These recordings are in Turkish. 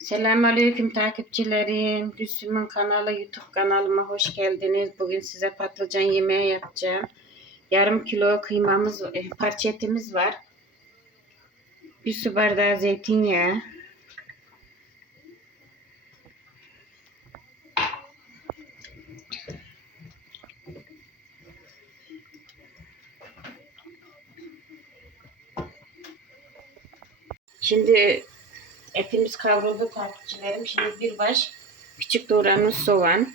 Selamünaleyküm takipçilerim. Gülsüm'ün kanalı YouTube kanalıma hoş geldiniz. Bugün size patlıcan yemeği yapacağım. Yarım kilo kıymamız, e, parça etimiz var. Bir su bardağı zeytinyağı. Şimdi etimiz kavruldu takipçilerim. Şimdi bir baş küçük doğranmış soğan.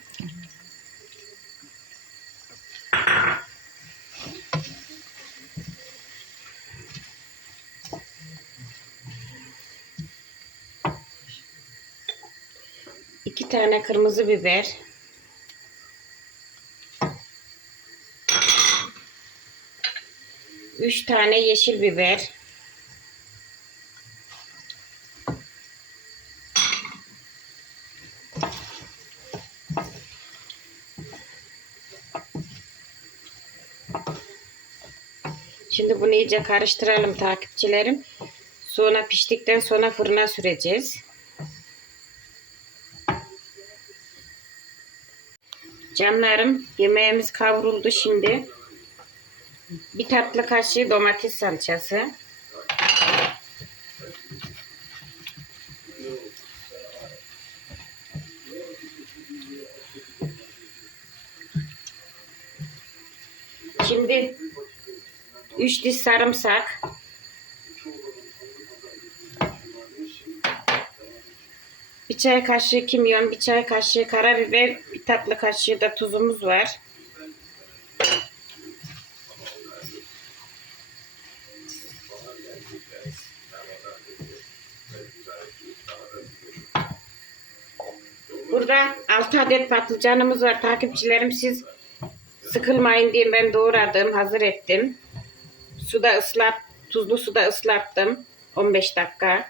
iki tane kırmızı biber. Üç tane yeşil biber. Şimdi bunu iyice karıştıralım takipçilerim. Sonra piştikten sonra fırına süreceğiz. Canlarım yemeğimiz kavruldu şimdi. Bir tatlı kaşığı domates salçası. Şimdi 3 diş sarımsak. Bir çay kaşığı kimyon, bir çay kaşığı karabiber, bir tatlı kaşığı da tuzumuz var. Burada 6 adet patlıcanımız var takipçilerim. Siz sıkılmayın diye ben doğradım, hazır ettim. Suda ıslat, tuzlu suda ıslattım 15 dakika.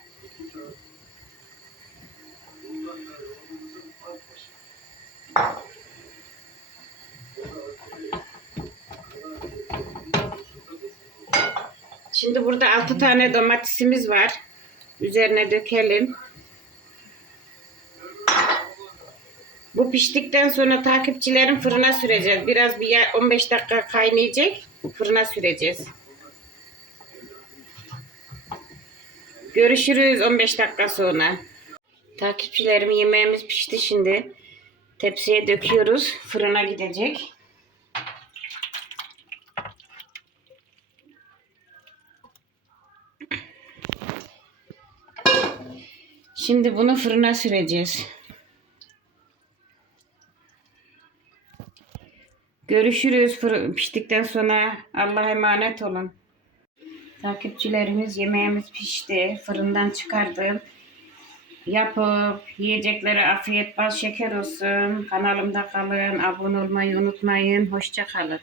Şimdi burada 6 tane domatesimiz var. Üzerine dökelim. Bu piştikten sonra takipçilerin fırına süreceğiz. Biraz bir yer- 15 dakika kaynayacak. Fırına süreceğiz. Görüşürüz 15 dakika sonra. Takipçilerim yemeğimiz pişti şimdi. Tepsiye döküyoruz. Fırına gidecek. Şimdi bunu fırına süreceğiz. Görüşürüz piştikten sonra. Allah'a emanet olun. Takipçilerimiz yemeğimiz pişti. Fırından çıkardım. Yapıp yiyeceklere afiyet bal şeker olsun. Kanalımda kalın. Abone olmayı unutmayın. Hoşça kalın.